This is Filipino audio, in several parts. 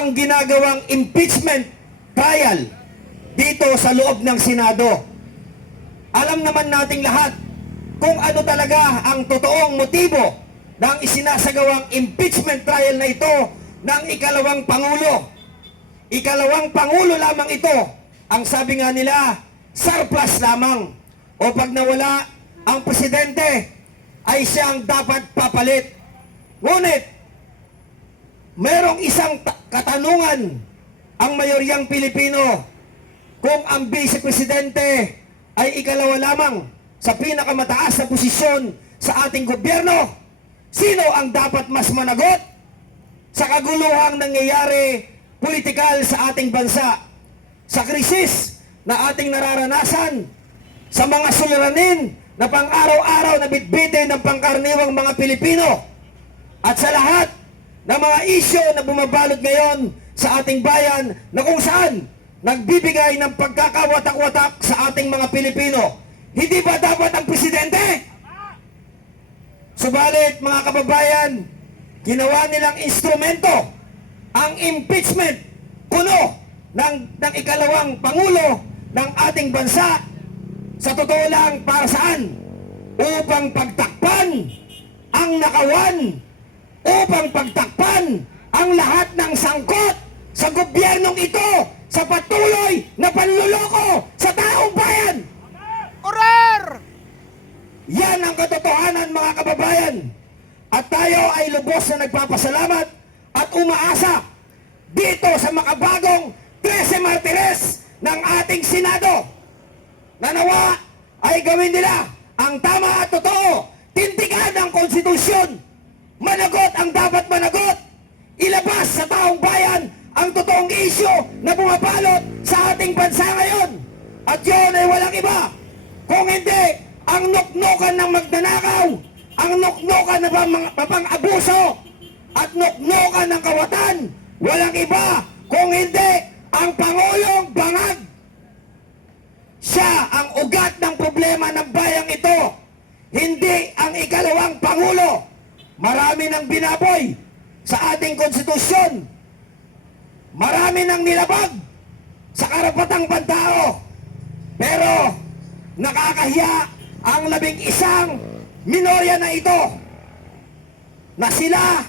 ang ginagawang impeachment trial dito sa loob ng Senado. Alam naman nating lahat kung ano talaga ang totoong motibo ng isinasagawang impeachment trial na ito ng ikalawang Pangulo. Ikalawang Pangulo lamang ito. Ang sabi nga nila, surplus lamang. O pag nawala ang presidente, ay siyang dapat papalit. Ngunit, merong isang katanungan ang mayoryang Pilipino kung ang vice-presidente ay ikalawa lamang sa pinakamataas na posisyon sa ating gobyerno. Sino ang dapat mas managot sa kaguluhang nangyayari politikal sa ating bansa? Sa krisis na ating nararanasan, sa mga suliranin na pang-araw-araw na bitbitin ng pangkaraniwang mga Pilipino, at sa lahat ng mga isyo na bumabalot ngayon sa ating bayan na kung saan nagbibigay ng pagkakawatak-watak sa ating mga Pilipino. Hindi ba dapat ang presidente? Subalit mga kababayan, ginawa nilang instrumento ang impeachment kuno ng ikalawang Pangulo ng ating bansa. Sa totoo lang, para saan? Upang pagtakpan ang nakawan, upang pagtakpan ang lahat ng sangkot sa gobyernong ito sa patuloy na panluloko sa taong bayan. Orar! Yan ang katotohanan mga kababayan. At tayo ay lubos na nagpapasalamat at umaasa dito sa makabagong 13 Martires ng ating Senado. Nanawa ay gawin nila ang tama at totoo. Tindigan ang konstitusyon. Managot ang dapat managot. Ilabas sa taong bayan ang totoong isyu na bumabalot sa ating bansa ngayon. At yun ay walang iba kung hindi ang nuknukan ng magnanakaw, ang nuknukan na papang-abuso, at nuknukan ng kawatan. Walang iba kung hindi ang Pangulong Bangag. Siya ang ugat ng problema ng bayang ito, hindi ang ikalawang Pangulo. Marami nang binaboy sa ating konstitusyon. Marami nang nilabag sa karapatang pantao. Pero nakakahiya ang 11 minorya na ito na sila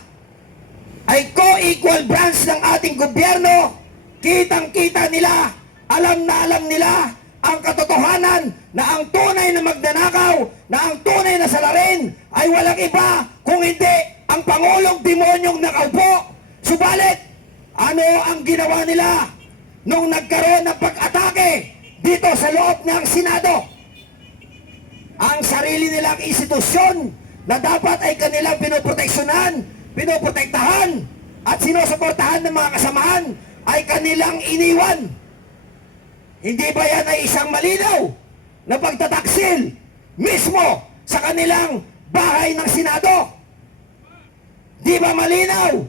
ay co-equal branch ng ating gobyerno. Kitang-kita nila, alam na alam nila ang katotohanan na ang tunay na magnanakaw, na ang tunay na salarin ay walang iba kung hindi ang Pangulong Demonyong nakaupo. Subalit, ano ang ginawa nila nung nagkaroon ng pag-atake dito sa loob ng Senado? Ang sarili nilang institusyon na dapat ay kanilang pinoproteksyonan, pinoprotektahan at sinusuportahan ng mga kasamahan ay kanilang iniwan. Hindi ba yan ay isang malinaw na pagtataksil mismo sa kanilang bahay ng Senado? Di ba malinaw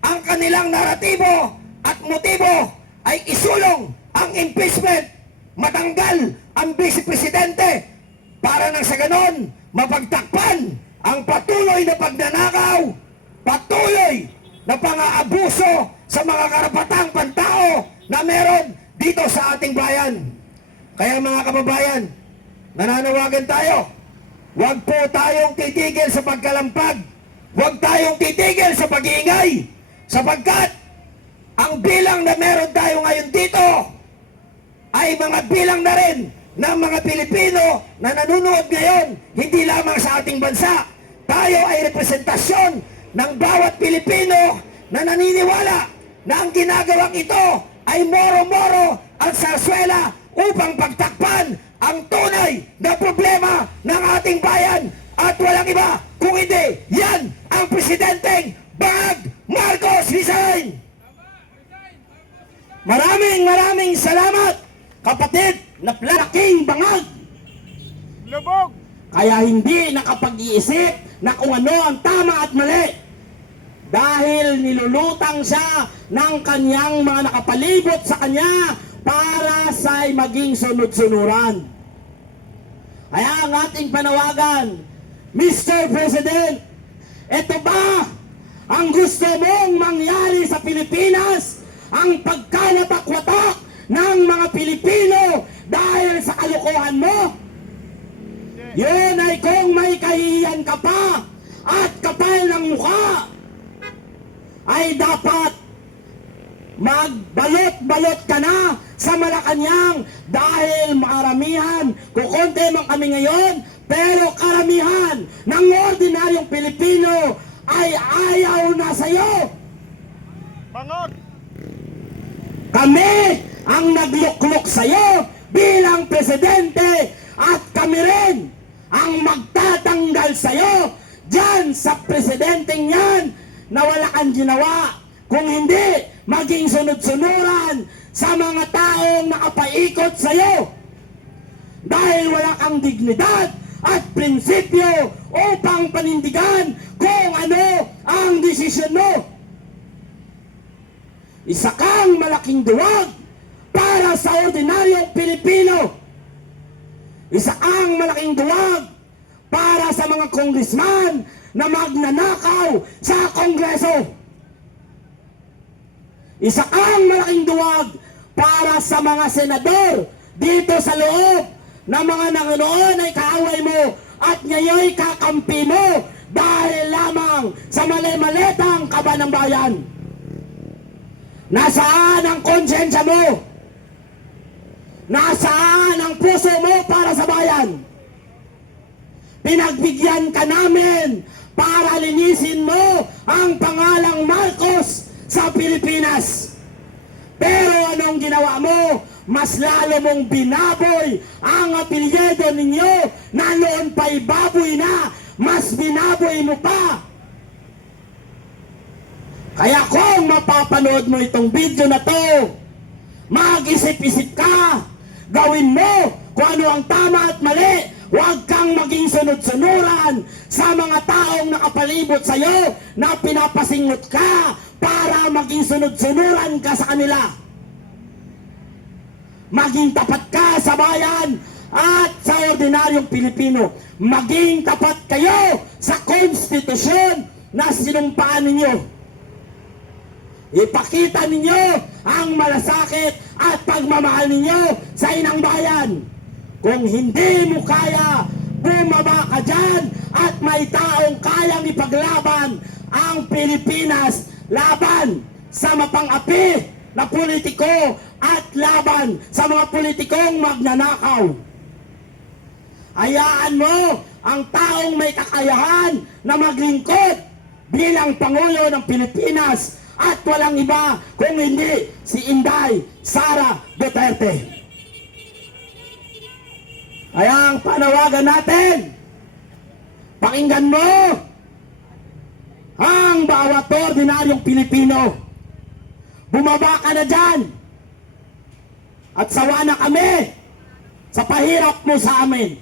ang kanilang naratibo at motibo ay isulong ang impeachment, matanggal ang vice-presidente para nang sa ganon mapagtakpan ang patuloy na pagnanakaw, patuloy na pang-aabuso sa mga karapatang pantao na meron dito sa ating bayan. Kaya mga kababayan, nananawagan tayo, huwag po tayong titigil sa pagkalampag, huwag tayong titigil sa pag-iingay, sapagkat ang bilang na meron tayo ngayon dito ay mga bilang na rin ng mga Pilipino na nanonood ngayon, hindi lamang sa ating bansa. Tayo ay representasyon ng bawat Pilipino na naniniwala na ang ginagawang ito ay moro-moro at sarsuela upang pagtakpan ang tunay na problema ng ating bayan. At walang iba kung hindi yan ang Presidenteng Bangag Marcos Resign! Maraming salamat, kapatid na Laking Bangag! Lubog! Kaya hindi nakapag-iisip na kung ano ang tama at mali. Dahil nilulutang siya ng kanyang mga nakapalibot sa kanya para sa'y maging sunod-sunuran. Kaya ang ating panawagan, Mr. President, ito ba ang gusto mong mangyari sa Pilipinas ang pagkawatak-watak ng mga Pilipino dahil sa kalokohan mo? Yun ay kung may kahihiyan ka pa at kapal ng mukha, ay dapat magbalot-balot ka na sa Malacanang dahil maramihan, kukonti man kami ngayon, pero karamihan ng ordinaryong Pilipino ay ayaw na sa'yo. Bangag! Kami ang nagluklok sa'yo bilang presidente at kami rin ang magtatanggal sa'yo dyan sa presidenteng yan na wala kang ginawa kung hindi maging sunod-sunuran sa mga taong nakapaikot sa'yo dahil wala kang dignidad at prinsipyo upang panindigan kung ano ang desisyon mo. Isa kang malaking duwag para sa ordinaryong Pilipino. Isa kang malaking duwag para sa mga congressman na magnanakaw sa Kongreso. Isa kang malaking duwag para sa mga senador dito sa loob na mga noon ay kaaway mo at ngayon kakampi mo dahil lamang sa mali-malitang kaba ng bayan. Nasaan ang konsensya mo? Nasaan ang puso mo para sa bayan? Pinagbigyan ka namin para linisin mo ang pangalang Marcos sa Pilipinas. Pero anong ginawa mo? Mas lalo mong binaboy ang apelyido ninyo na noon pa'y baboy na, mas binaboy mo pa. Kaya kung mapapanood mo itong video na to, mag-isip-isip ka, gawin mo kung ano ang tama at mali. Huwag kang maging sunod-sunuran sa mga taong nakapalibot sa'yo na pinapasingot ka para maging sunod-sunuran ka sa kanila. Maging tapat ka sa bayan at sa ordinaryong Pilipino. Maging tapat kayo sa konstitusyon na sinumpaan ninyo. Ipakita ninyo ang malasakit at pagmamahal ninyo sa inang bayan. Kung hindi mo kaya, bumaba ka dyan at may taong kayang ipaglaban ang Pilipinas laban sa mapang-api na politiko at laban sa mga politikong magnanakaw. Hayaan mo ang taong may kakayahan na maglingkod bilang Pangulo ng Pilipinas at walang iba kung hindi si Inday Sara Duterte. Kaya ang panawagan natin, pakinggan mo ang bawat ordinaryong Pilipino. Bumaba ka na dyan at sawa na kami sa pahirap mo sa amin.